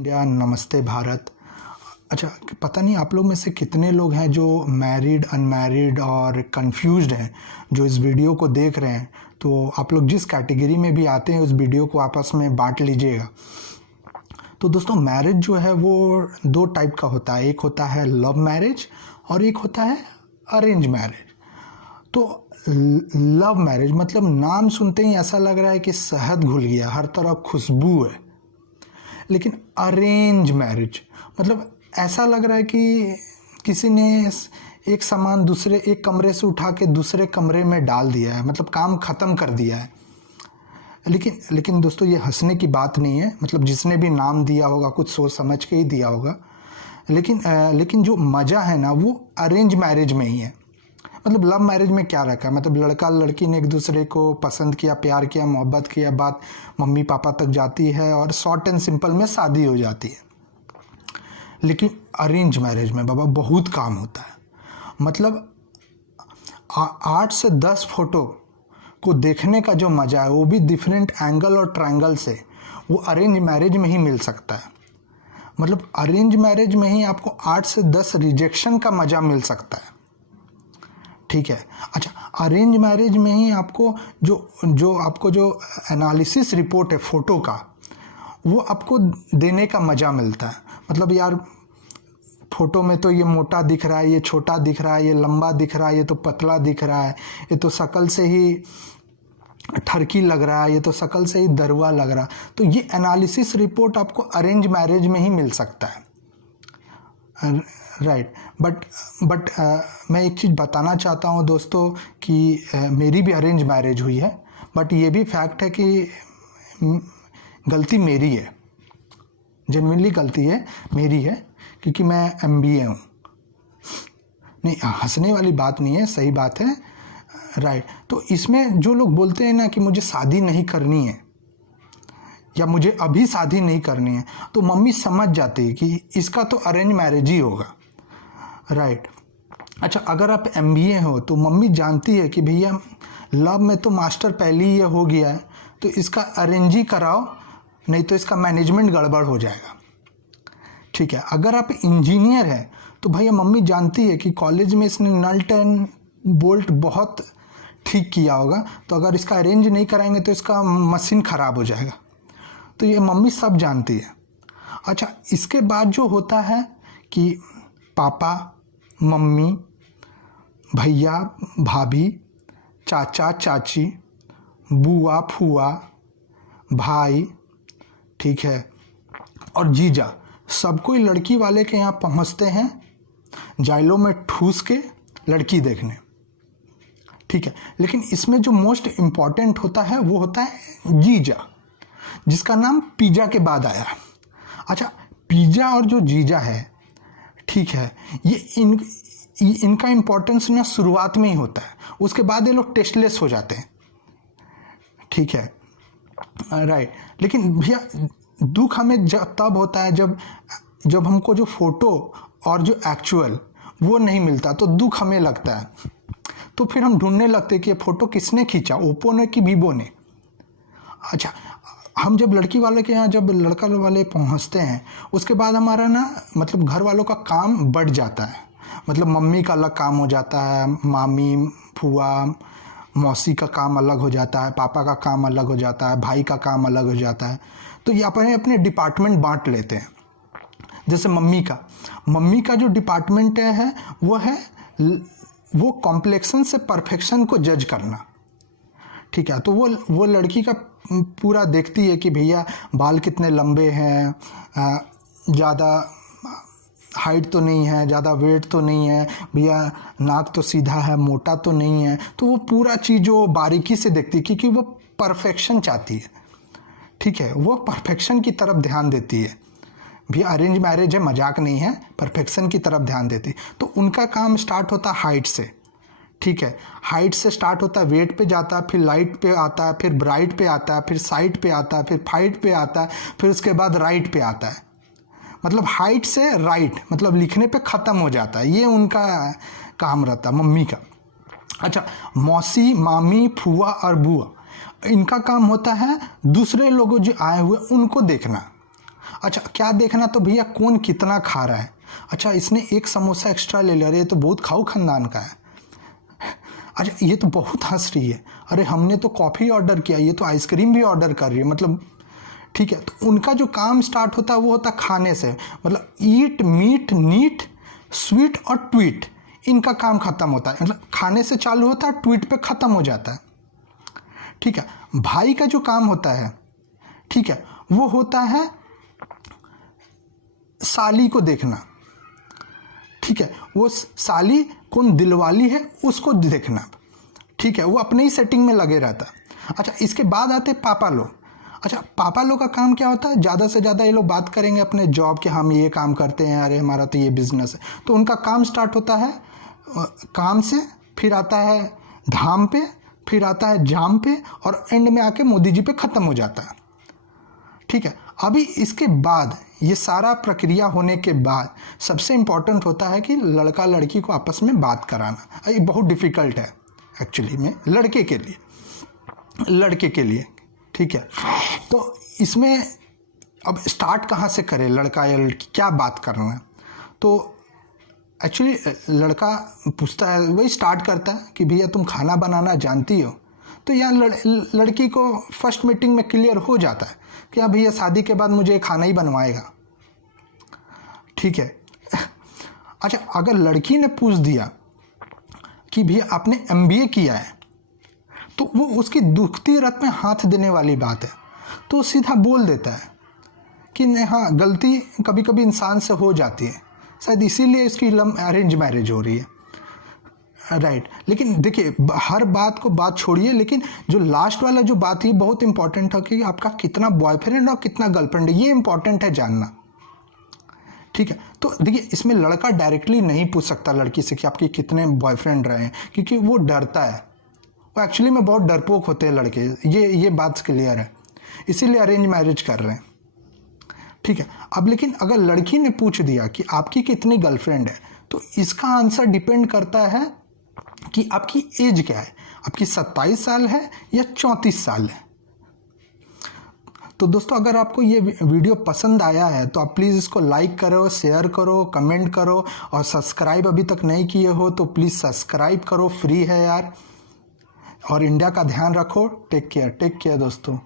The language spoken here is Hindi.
इंडिया, नमस्ते भारत। अच्छा, पता नहीं आप लोग में से कितने लोग हैं जो मैरिड, अनमैरिड और कंफ्यूज्ड हैं, जो इस वीडियो को देख रहे हैं। तो आप लोग जिस कैटेगरी में भी आते हैं उस वीडियो को आपस में बांट लीजिएगा। तो दोस्तों, मैरिज जो है वो दो टाइप का होता है। एक होता है लव मैरिज और एक होता है अरेंज मैरिज। तो लव मैरिज मतलब नाम सुनते ही ऐसा लग रहा है कि शहद घुल गया, हर तरफ खुशबू है। लेकिन अरेंज मैरिज मतलब ऐसा लग रहा है कि किसी ने एक सामान एक कमरे से उठा के दूसरे कमरे में डाल दिया है, मतलब काम ख़त्म कर दिया है। लेकिन दोस्तों, ये हंसने की बात नहीं है। मतलब जिसने भी नाम दिया होगा कुछ सोच समझ के ही दिया होगा। लेकिन जो मज़ा है ना वो अरेंज मैरिज में ही है। मतलब लव मैरिज में क्या रखा है, मतलब लड़का लड़की ने एक दूसरे को पसंद किया, प्यार किया, मोहब्बत किया, बात मम्मी पापा तक जाती है और शॉर्ट एंड सिंपल में शादी हो जाती है। लेकिन अरेंज मैरिज में बाबा बहुत काम होता है। मतलब 8 से 10 फोटो को देखने का जो मज़ा है वो भी डिफरेंट एंगल और ट्रायंगल से, वो अरेंज मैरिज में ही मिल सकता है। मतलब अरेंज मैरिज में ही आपको 8 से 10 रिजेक्शन का मज़ा मिल सकता है। ठीक है। अच्छा, अरेंज मैरिज में ही आपको जो एनालिसिस रिपोर्ट है फ़ोटो का, वो आपको देने का मज़ा मिलता है। मतलब यार, फ़ोटो में तो ये मोटा दिख रहा है, ये छोटा दिख रहा है, ये लंबा दिख रहा है, ये तो पतला दिख रहा है, ये तो शक्ल से ही ठरकी लग रहा है, ये तो शक्ल से ही दरुआ लग रहा है। तो ये एनालिसिस रिपोर्ट आपको अरेंज मैरिज में ही मिल सकता है। राइट। बट मैं एक चीज़ बताना चाहता हूँ दोस्तों कि मेरी भी अरेंज मैरिज हुई है। बट ये भी फैक्ट है कि गलती मेरी है, जेन्युइनली गलती है मेरी है, क्योंकि मैं MBA हूँ। नहीं, हंसने वाली बात नहीं है, सही बात है। राइट। तो इसमें जो लोग बोलते हैं ना कि मुझे शादी नहीं करनी है या मुझे अभी शादी नहीं करनी है, तो मम्मी समझ जाती है कि इसका तो अरेंज मैरिज ही होगा। राइट। अच्छा, अगर आप MBA हो तो मम्मी जानती है कि भैया लव में तो मास्टर पहले ही ये हो गया है, तो इसका अरेंज ही कराओ, नहीं तो इसका मैनेजमेंट गड़बड़ हो जाएगा। ठीक है। अगर आप इंजीनियर हैं तो भैया मम्मी जानती है कि कॉलेज में इसने नट एंड बोल्ट बहुत ठीक किया होगा, तो अगर इसका अरेंज नहीं कराएंगे तो इसका मशीन ख़राब हो जाएगा। तो ये मम्मी सब जानती है। अच्छा, इसके बाद जो होता है कि पापा, मम्मी, भैया, भाभी, चाचा, चाची, बुआ, फूआ, भाई, ठीक है, और जीजा, सब कोई लड़की वाले के यहाँ पहुँचते हैं जाइलों में ठूस के लड़की देखने। ठीक है। लेकिन इसमें जो मोस्ट इम्पॉर्टेंट होता है वो होता है जीजा, जिसका नाम पिज़्ज़ा के बाद आया। अच्छा, पिज़्ज़ा और जो जीजा है, ठीक है, ये इनका इम्पोर्टेंस ना शुरुआत में ही होता है, उसके बाद ये लोग टेस्टलेस हो जाते हैं। ठीक है। राइट। लेकिन भैया दुख हमें तब होता है जब हमको जो फोटो और जो एक्चुअल वो नहीं मिलता, तो दुख हमें लगता है। तो फिर हम ढूंढने लगते हैं कि ये फ़ोटो किसने खींचा, ओप्पो ने कि वीवो ने। अच्छा, हम जब लड़की वाले के यहाँ जब लड़का वाले पहुँचते हैं, उसके बाद हमारा ना मतलब घर वालों का काम बढ़ जाता है। मतलब मम्मी का अलग काम हो जाता है, मामी, फूआ, मौसी का काम अलग हो जाता है, पापा का काम अलग हो जाता है, भाई का काम अलग हो जाता है। तो ये अपने डिपार्टमेंट बांट लेते हैं। जैसे मम्मी का जो डिपार्टमेंट है वो कॉम्प्लेक्शन से परफेक्शन को जज करना। ठीक है। तो वो लड़की का पूरा देखती है कि भैया बाल कितने लंबे हैं, ज़्यादा हाइट तो नहीं है, ज़्यादा वेट तो नहीं है, भैया नाक तो सीधा है, मोटा तो नहीं है। तो वो पूरा चीज़ वो बारीकी से देखती है, क्योंकि वो परफेक्शन चाहती है। ठीक है। वो परफेक्शन की तरफ ध्यान देती है। भैया अरेंज मैरिज है, मजाक नहीं है, परफेक्शन की तरफ ध्यान देती। तो उनका काम स्टार्ट होता है हाइट से। ठीक है। हाइट से स्टार्ट होता है, वेट पे जाता है, फिर लाइट पे आता है, फिर ब्राइट पे आता है, फिर साइड पे आता है, फिर फाइट पे आता है, फिर उसके बाद राइट पे आता है। मतलब हाइट से राइट मतलब लिखने पे ख़त्म हो जाता है। ये उनका काम रहता है मम्मी का। अच्छा, मौसी, मामी, फूआ और बुआ, इनका काम होता है दूसरे लोग जो आए हुए उनको देखना। अच्छा क्या देखना, तो भैया कौन कितना खा रहा है। अच्छा इसने एक समोसा एक्स्ट्रा ले लिया, अरे ये तो बहुत खाऊ खानदान का है। अच्छा ये तो बहुत हंस रही है, अरे हमने तो कॉफ़ी ऑर्डर किया, ये तो आइसक्रीम भी ऑर्डर कर रही है। मतलब ठीक है, तो उनका जो काम स्टार्ट होता है वो होता है खाने से। मतलब ईट मीट नीट स्वीट और ट्वीट, इनका काम खत्म होता है। मतलब खाने से चालू होता है, ट्वीट पे ख़त्म हो जाता है। ठीक है, भाई का जो काम होता है, ठीक है, वो होता है साली को देखना। ठीक है, वो साली कौन दिलवाली है उसको देखना। ठीक है, वो अपने ही सेटिंग में लगे रहता है। अच्छा इसके बाद आते पापा लोग। अच्छा पापा लोग का काम क्या होता है, ज़्यादा से ज़्यादा ये लोग बात करेंगे अपने जॉब के, हम ये काम करते हैं, अरे हमारा तो ये बिजनेस है। तो उनका काम स्टार्ट होता है काम से, फिर आता है धाम पे, फिर आता है जाम पे, और एंड में आके मोदी जी पे ख़त्म हो जाता है। ठीक है, अभी इसके बाद ये सारा प्रक्रिया होने के बाद सबसे इम्पॉर्टेंट होता है कि लड़का लड़की को आपस में बात कराना। ये बहुत डिफ़िकल्ट है एक्चुअली में लड़के के लिए। ठीक है, तो इसमें अब स्टार्ट कहाँ से करें, लड़का या लड़की क्या बात करना है। तो एक्चुअली लड़का पूछता है, वही स्टार्ट करता है कि भैया तुम खाना बनाना जानती हो। तो यहाँ लड़की को फर्स्ट मीटिंग में क्लियर हो जाता है कि हाँ भैया शादी के बाद मुझे खाना ही बनवाएगा। ठीक है, अच्छा अगर लड़की ने पूछ दिया कि भैया आपने MBA किया है, तो वो उसकी दुखती रत में हाथ देने वाली बात है। तो सीधा बोल देता है कि नहीं, हाँ गलती कभी कभी इंसान से हो जाती है, शायद इसीलिए इसकी अरेंज मैरिज हो रही है। राइट, लेकिन देखिए हर बात को बात छोड़िए, लेकिन जो लास्ट वाला जो बात है बहुत इंपॉर्टेंट है कि आपका कितना बॉयफ्रेंड और कितना गर्लफ्रेंड है, ये इंपॉर्टेंट है जानना। ठीक है, तो देखिए इसमें लड़का डायरेक्टली नहीं पूछ सकता लड़की से कि आपके कितने बॉयफ्रेंड रहे हैं, क्योंकि वो डरता है। वो एक्चुअली में बहुत डरपोक होते हैं लड़के, ये बात क्लियर है, इसीलिए अरेंज मैरिज कर रहे हैं। ठीक है, अब लेकिन अगर लड़की ने पूछ दिया कि आपकी कितनी गर्लफ्रेंड है, तो इसका आंसर डिपेंड करता है कि आपकी एज क्या है, आपकी 27 साल है या 34 साल है। तो दोस्तों अगर आपको ये वीडियो पसंद आया है तो आप प्लीज़ इसको लाइक करो, शेयर करो, कमेंट करो, और सब्सक्राइब अभी तक नहीं किए हो तो प्लीज़ सब्सक्राइब करो, फ्री है यार। और इंडिया का ध्यान रखो। टेक केयर दोस्तों।